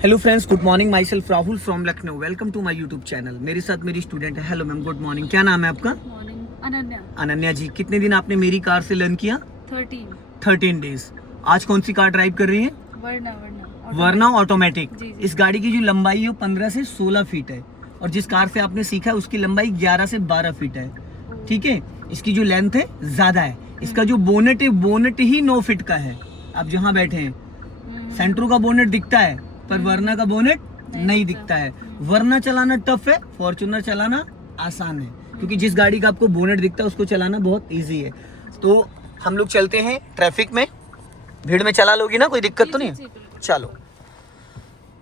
Hello friends, good morning. Myself Rahul from Lucknow. Welcome to my YouTube channel. मेरे साथ मेरी student है। Hello ma'am, good morning. क्या नाम है आपका? मॉर्निंग। अनन्या। अनन्या जी, कितने दिन आपने मेरी कार से लर्न किया? 13 डेज। आज कौन सी कार ड्राइव कर रही है? वर्ना ऑटोमेटिक। इस गाड़ी की जो लंबाई है वो 15 से 16 फीट है और जिस कार से आपने सीखा है उसकी लंबाई 11 से 12 फीट है। ठीक है, इसकी जो लेंथ है ज्यादा है। इसका जो बोनेट है, बोनेट ही 9 फीट का है। आप जहाँ बैठे हैं सेंट्रो का बोनेट दिखता है पर वर्ना का बोनेट नहीं दिखता है। वर्ना चलाना टफ है, फॉर्च्यूनर चलाना आसान है, क्योंकि जिस गाड़ी का आपको बोनेट दिखता है उसको चलाना बहुत इजी है। तो हम लोग चलते हैं ट्रैफिक में। भीड़ में चला लोगी ना, कोई दिक्कत तो नहीं? चलो।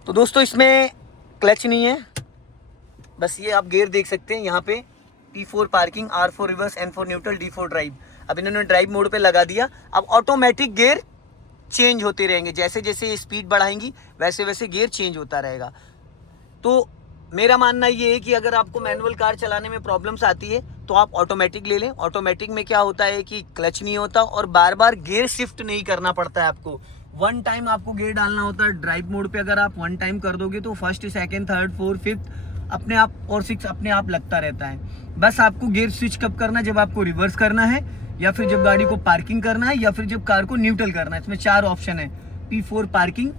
तो दोस्तों, इसमें क्लच नहीं है, बस ये आप गियर देख सकते हैं यहाँ पे। P4 parking, R4 reverse, N4 neutral, D4 drive. अब इन्होंने ड्राइव मोड पे लगा दिया। अब ऑटोमेटिक गियर चेंज होते रहेंगे, जैसे जैसे स्पीड बढ़ाएंगी वैसे वैसे गियर चेंज होता रहेगा। तो मेरा मानना ये है कि अगर आपको मैनुअल कार चलाने में प्रॉब्लम्स आती है तो आप ऑटोमेटिक ले लें। ऑटोमेटिक में क्या होता है कि क्लच नहीं होता और बार बार गियर शिफ्ट नहीं करना पड़ता है आपको। वन टाइम आपको गियर डालना होता है। ड्राइव मोड पे अगर आप वन टाइम कर दोगे तो first, second, third, fourth, fifth अपने आप और सिक्स अपने आप लगता रहता है। बस आपको गियर स्विच कब करना है? जब आपको रिवर्स करना है, या फिर जब गाड़ी को पार्किंग करना है, या फिर जब कार को न्यूट्रल करना है। इसमें 4 ऑप्शन है: P4 parking,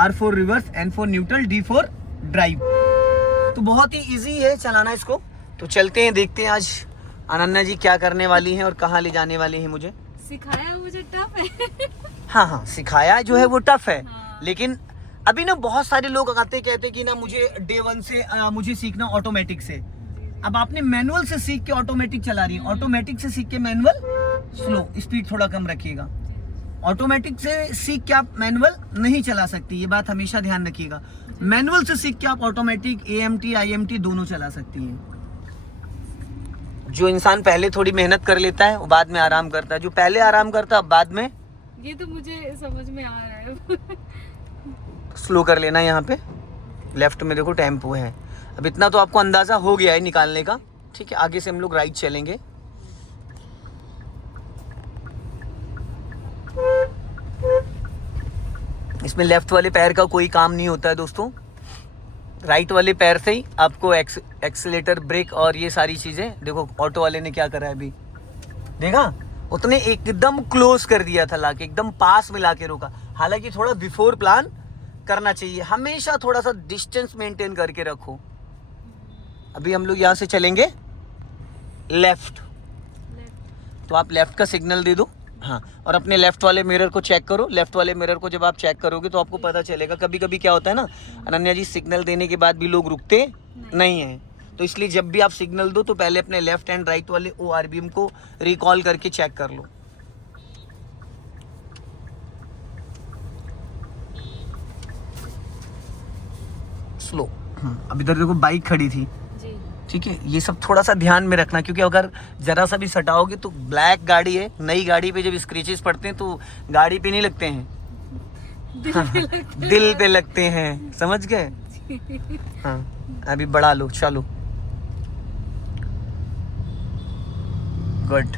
R4 reverse, N4 neutral, D4 drive. तो बहुत ही इजी है चलाना इसको। तो चलते हैं, देखते हैं आज अनन्या जी क्या करने वाली हैं और कहाँ ले जाने वाली हैं मुझे। सिखाया मुझे टफ है। हाँ, सिखाया जो है वो टफ है। हाँ। लेकिन अभी ना बहुत सारे लोग आते कहते कि ना मुझे डे 1 से मुझे सीखना ऑटोमेटिक से। अब आपने मैनुअल से सीख के ऑटोमेटिक चला रही है, ऑटोमेटिक से सीख के मैनुअल स्लो, स्पीड थोड़ा कम रखिएगा। ऑटोमेटिक से सीख के आप मैनुअल नहीं चला सकती, ये बात हमेशा ध्यान रखिएगा। मैनुअल से सीख के आप ऑटोमेटिक AMT IMT दोनों चला सकती हैं। जो इंसान पहले थोड़ी मेहनत कर लेता है वो बाद में आराम करता है। जो पहले आराम करता है बाद में ये तो मुझे समझ में आ रहा है। स्लो कर लेना। यहाँ पे लेफ्ट में देखो टेम्पो है। अब इतना तो आपको अंदाजा हो गया है निकालने का। ठीक है, आगे से हम लोग राइट चलेंगे। इसमें लेफ्ट वाले पैर का कोई काम नहीं होता है दोस्तों। राइट वाले पैर से ही आपको एक्सीलेटर, ब्रेक और ये सारी चीजें। देखो ऑटो वाले ने क्या करा है अभी, देखा? उसने एकदम क्लोज कर दिया था, लाके एकदम पास में लाके रोका। हालांकि थोड़ा बिफोर प्लान करना चाहिए, हमेशा थोड़ा सा डिस्टेंस मेंटेन करके रखो। अभी हम लोग यहाँ से चलेंगे लेफ्ट, तो आप लेफ्ट का सिग्नल दे दो। हाँ, और अपने लेफ्ट वाले मिरर को चेक करो। लेफ्ट वाले मिरर को जब आप चेक करोगे तो आपको पता चलेगा। कभी कभी क्या होता है ना अनन्या जी, सिग्नल देने के बाद भी लोग रुकते नहीं हैं। तो इसलिए जब भी आप सिग्नल दो तो पहले अपने लेफ्ट एंड राइट वाले ORBM को रिकॉल करके चेक कर लो। स्लो। अब इधर देखो बाइक खड़ी थी। ठीक है, ये सब थोड़ा सा ध्यान में रखना, क्योंकि अगर जरा सा भी सटाओगे तो ब्लैक गाड़ी है, नई गाड़ी पे जब स्क्रैचेस पड़ते हैं तो गाड़ी पे नहीं लगते हैं, दिल पे लगते हैं। समझ गए? हाँ, अभी बढ़ा लो, चलो। गुड।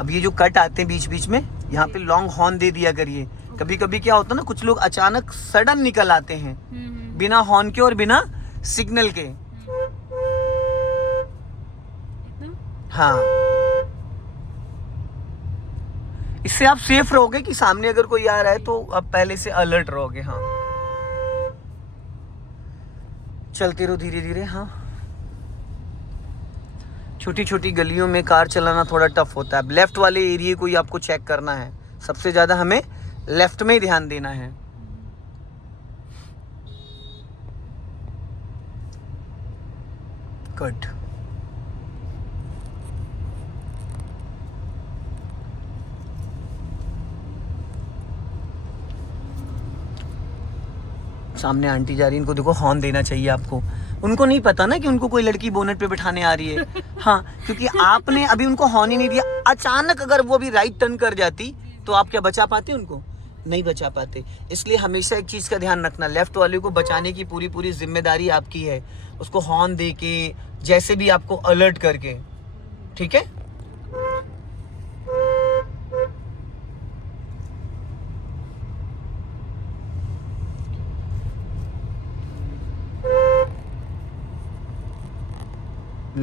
अब ये जो कट आते हैं बीच बीच में, यहाँ पे लॉन्ग हॉर्न दे दिया करिए। कभी कभी क्या होता है ना, कुछ लोग अचानक सडन निकल आते हैं बिना हॉर्न के और बिना सिग्नल के। हाँ, इससे आप सेफ रहोगे कि सामने अगर कोई आ रहा है तो आप पहले से अलर्ट रहोगे। हाँ, चलते रहो धीरे धीरे। हाँ, छोटी छोटी गलियों में कार चलाना थोड़ा टफ होता है। अब लेफ्ट वाले एरिया को ही आपको चेक करना है। सबसे ज्यादा हमें लेफ्ट में ही ध्यान देना है। गुड। सामने आंटी जा रही है, इनको देखो हॉर्न देना चाहिए आपको। उनको नहीं पता ना कि उनको कोई लड़की बोनेट पे बिठाने आ रही है। हाँ, क्योंकि आपने अभी उनको हॉर्न ही नहीं दिया। अचानक अगर वो भी राइट टर्न कर जाती तो आप क्या बचा पाते? उनको नहीं बचा पाते। इसलिए हमेशा एक चीज का ध्यान रखना, लेफ्ट वाले को बचाने की पूरी पूरी जिम्मेदारी आपकी है। उसको हॉर्न दे के, जैसे भी आपको अलर्ट करके। ठीक है?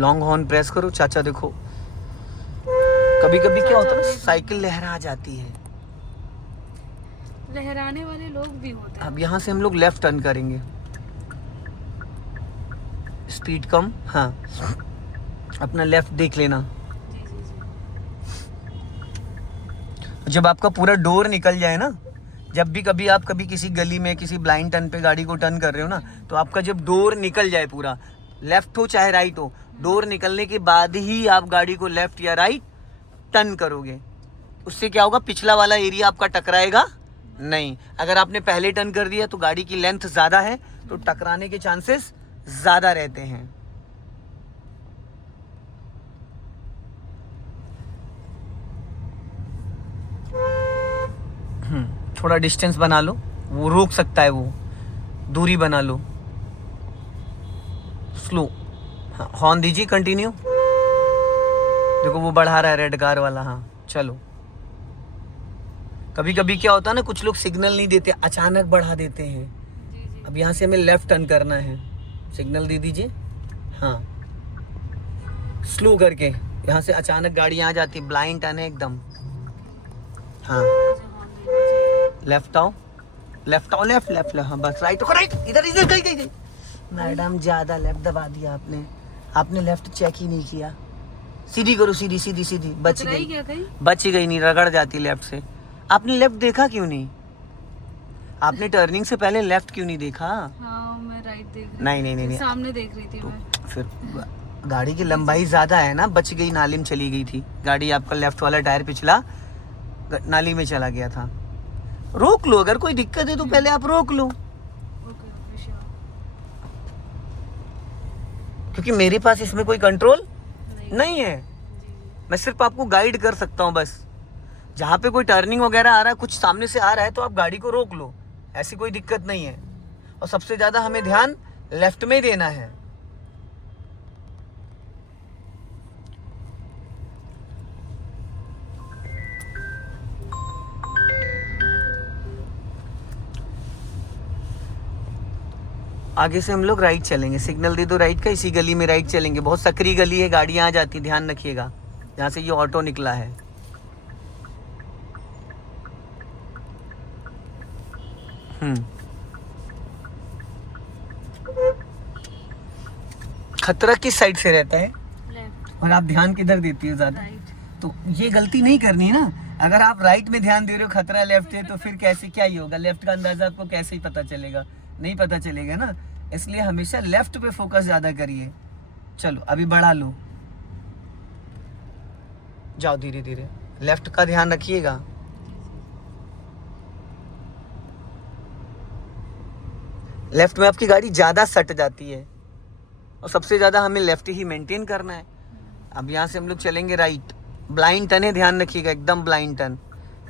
लॉन्ग हॉर्न प्रेस करो। चाचा देखो, कभी कभी क्या होता है ना, साइकिल लहरा जाती है। लहराने वाले लोग भी होते हैं। अब यहाँ से हम लोग लेफ्ट टर्न करेंगे, स्पीड कम। हाँ, अपना लेफ्ट देख लेना। जी जी जी। जब आपका पूरा डोर निकल जाए ना, जब भी कभी आप कभी किसी गली में किसी ब्लाइंड टर्न पे गाड़ी को टर्न कर रहे हो ना, तो आपका जब डोर निकल जाए पूरा, लेफ्ट हो चाहे राइट हो, डोर निकलने के बाद ही आप गाड़ी को लेफ्ट या राइट टर्न करोगे। उससे क्या होगा, पिछला वाला एरिया आपका टकराएगा नहीं। अगर आपने पहले टर्न कर दिया तो गाड़ी की लेंथ ज़्यादा है, तो टकराने के चांसेस ज़्यादा रहते हैं। थोड़ा डिस्टेंस बना लो, वो रोक सकता है, वो दूरी बना लो। स्लो, हाँ, हॉर्न दीजिए, कंटिन्यू। देखो वो बढ़ा रहा है रेड कार वाला। हाँ चलो। कभी कभी क्या होता है ना, कुछ लोग सिग्नल नहीं देते, अचानक बढ़ा देते हैं। जी जी। अब यहाँ से हमें लेफ्ट टर्न करना है, सिग्नल दे दीजिए। हाँ, स्लो करके। यहाँ से अचानक गाड़ी आ जाती है, ब्लाइंड टर्न है एकदम। हाँ, लेफ्ट आओ, लेफ्ट आओ, लेफ्ट लेफ्ट लेफ्ट। हाँ बस, राइट राइट, इधर इधर गई गई गई। मैडम ज्यादा लेफ्ट दबा दिया आपने, आपने लेफ्ट चेक ही नहीं किया। सीधी करो, सीधी सीधी सीधी। बच गई, क्या कहीं? बच गई नहीं, रगड़ जाती लेफ्ट से। आपने लेफ्ट देखा क्यों नहीं? आपने टर्निंग से पहले लेफ्ट क्यों नहीं देखा? हाँ, मैं राइट देख रही नहीं नहीं नहीं नहीं, सामने देख रही थी तो मैं। फिर गाड़ी की लंबाई ज्यादा है ना, बच गई, नाली में चली गई थी गाड़ी। आपका लेफ्ट वाला टायर पिछला नाली में चला गया था। रोक लो, अगर कोई दिक्कत है तो पहले आप रोक लो, ओके श्योर। क्योंकि मेरे पास इसमें कोई कंट्रोल नहीं है। जी मैं सिर्फ आपको गाइड कर सकता हूँ बस। जहाँ पे कोई टर्निंग वगैरह आ रहा है, कुछ सामने से आ रहा है, तो आप गाड़ी को रोक लो, ऐसी कोई दिक्कत नहीं है। और सबसे ज्यादा हमें ध्यान लेफ्ट में देना है। आगे से हम लोग राइट चलेंगे, सिग्नल दे दो राइट का, इसी गली में राइट चलेंगे। बहुत सकरी गली है, गाड़ियां आ जाती, ध्यान रखिएगा। जहाँ से ये ऑटो निकला है, खतरा किस साइड से रहता है लेफ्ट और आप ध्यान किधर देती हो ज्यादा? राइट। तो ये गलती नहीं करनी है ना। अगर आप राइट में ध्यान दे रहे हो, खतरा लेफ्ट है, तो फिर कैसे क्या ही होगा? लेफ्ट का अंदाजा आपको कैसे ही पता चलेगा? नहीं पता चलेगा ना। इसलिए हमेशा लेफ्ट पे फोकस ज्यादा करिए। चलो अभी बढ़ा लो, जाओ धीरे धीरे, लेफ्ट का ध्यान रखिएगा। लेफ्ट में आपकी गाड़ी ज्यादा सट जाती है, और सबसे ज्यादा हमें लेफ्ट ही मेंटेन करना है। अब यहाँ से हम लोग चलेंगे राइट, ब्लाइंड टर्न है, ध्यान रखिएगा, एकदम ब्लाइंड टर्न।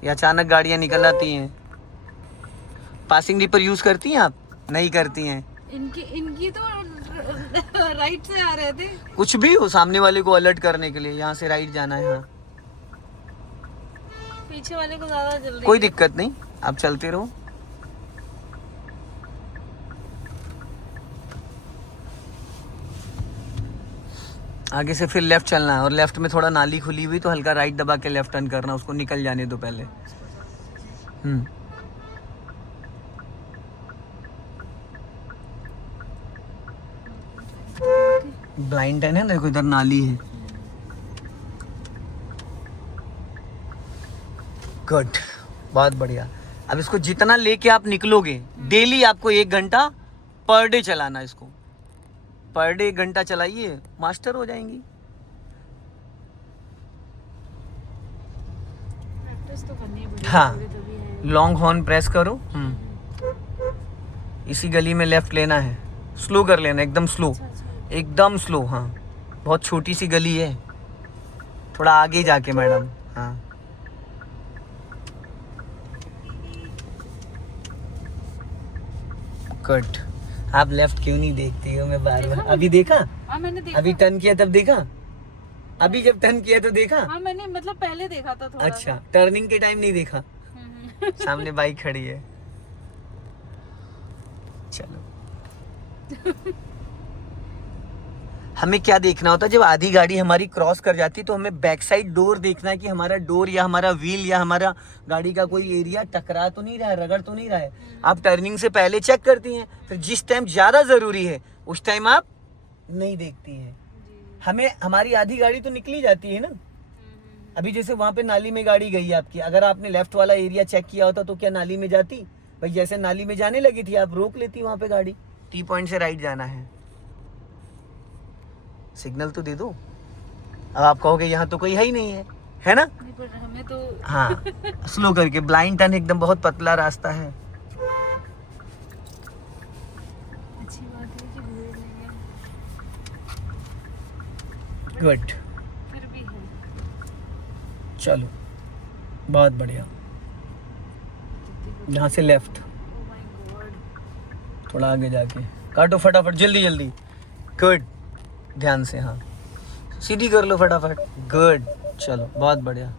ये अचानक गाड़ियाँ निकल आती हैं। पासिंग रिपर यूज करती हैं आप? नहीं करती हैं। इनकी तो राइट से आ रहे थे। कुछ भी हो, सामने वाले को अलर्ट करने के लिए यहाँ से राइट जाना है। हाँ, पीछे वाले को ज्यादा जल्दी। कोई दिक्कत नहीं, आप चलते रहो। आगे से फिर लेफ्ट चलना है, और लेफ्ट में थोड़ा नाली खुली हुई, तो हल्का राइट दबा के लेफ्ट टर्न करना, उसको निकल जाने दो पहले। ब्लाइंड टर्न है, देखो इधर नाली है। गुड, बहुत बढ़िया। अब इसको जितना लेके आप निकलोगे, डेली आपको 1 घंटा पर डे चलाना। इसको पर डे 1 घंटा चलाइए, मास्टर हो जाएंगी। प्रैक्टिस तो करनी है। हाँ, लॉन्ग हॉर्न प्रेस करो। इसी गली में लेफ्ट लेना है, स्लो कर लेना, एकदम स्लो, एकदम स्लो। हाँ, बहुत छोटी सी गली है, थोड़ा आगे जाके मैडम। हाँ, कट। आप लेफ्ट क्यों नहीं देखती हो? मैं बार बार, अभी देखा? हाँ मैंने देखा। अभी टर्न किया तब देखा? अभी जब टर्न किया तो देखा? हाँ मैंने मतलब पहले देखा था थोड़ा। अच्छा, टर्निंग के टाइम नहीं देखा? सामने बाइक खड़ी है। चलो हमें क्या देखना होता है, जब आधी गाड़ी हमारी क्रॉस कर जाती है तो हमें बैक साइड डोर देखना है कि हमारा डोर या हमारा व्हील या हमारा गाड़ी का कोई एरिया टकरा तो नहीं रहा है, रगड़ तो नहीं रहा है। आप टर्निंग से पहले चेक करती हैं, फिर जिस टाइम ज़्यादा ज़रूरी है उस टाइम आप नहीं देखती हैं। हमें हमारी आधी गाड़ी तो निकली जाती है ना। अभी जैसे वहाँ पे नाली में गाड़ी गई आपकी, अगर आपने लेफ्ट वाला एरिया चेक किया होता तो क्या नाली में जाती? भाई जैसे नाली में जाने लगी थी आप रोक लेती वहाँ पे गाड़ी। टी पॉइंट से राइट जाना है, सिग्नल तो दे दो। अब आप कहोगे यहाँ तो कोई है ही नहीं है ना? पर हमें तो हाँ स्लो करके, ब्लाइंड टर्न एकदम बहुत पतला रास्ता है। अच्छी बात है कि भीड़ नहीं है, गुड, फिर भी है। चलो बहुत बढ़िया। यहाँ से लेफ्ट, Oh my God, थोड़ा आगे जाके काटो फटाफट, जल्दी जल्दी। गुड, ध्यान से, हाँ सीधी कर लो फटाफट। गुड, चलो बहुत बढ़िया।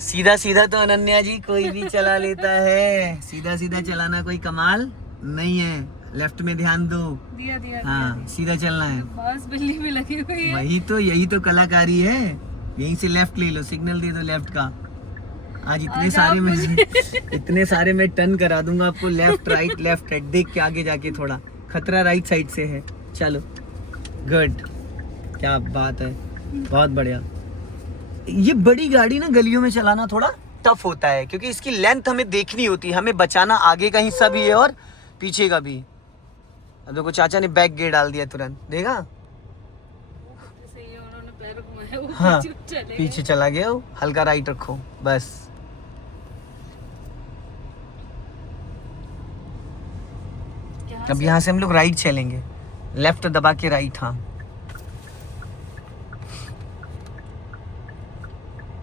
सीधा सीधा तो अनन्या जी कोई भी चला लेता है, सीधा सीधा चलाना कोई कमाल नहीं है। लेफ्ट में ध्यान दो। दिया दिया हाँ दिया। सीधा चलना है। बांस बिल्ली में लगी हुई है। वही तो, यही तो कलाकारी है। यहीं से लेफ्ट ले लो, सिग्नल दे दो लेफ्ट का। आज इतने सारे में इतने सारे मैं टर्न करा दूंगा आपको, लेफ्ट राइट लेफ्ट राइट देख के। आगे जाके थोड़ा खतरा राइट साइड से है। चलो गुड, क्या बात है, बहुत बढ़िया। ये बड़ी गाड़ी ना गलियों में चलाना थोड़ा टफ होता है, क्योंकि इसकी लेंथ हमें देखनी होती है, हमें बचाना आगे का हिस्सा भी है और पीछे का भी। अब देखो चाचा ने बैक गियर डाल दिया तुरंत, देखा? सही है, उन्होंने पैर घुमाया, वो हाँ पीछे चले गए। पीछे चला गया वो। हल्का राइट रखो बस। अब यहाँ से हम लोग राइट चलेंगे, लेफ्ट दबा के राइट। हाँ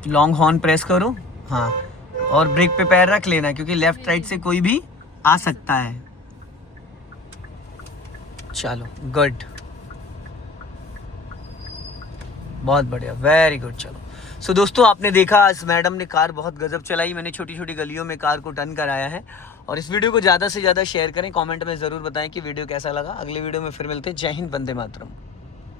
लॉन्ग हॉर्न प्रेस करो। हाँ और ब्रेक पे पैर रख लेना, क्योंकि लेफ्ट राइट से कोई भी आ सकता है। चलो गुड, बहुत बढ़िया, वेरी गुड। चलो सो दोस्तों, आपने देखा इस मैडम ने कार बहुत गजब चलाई। मैंने छोटी छोटी गलियों में कार को टर्न कराया है। और इस वीडियो को ज़्यादा से ज़्यादा शेयर करें, कमेंट में ज़रूर बताएं कि वीडियो कैसा लगा। अगले वीडियो में फिर मिलते हैं। जय हिंद, वंदे मातरम।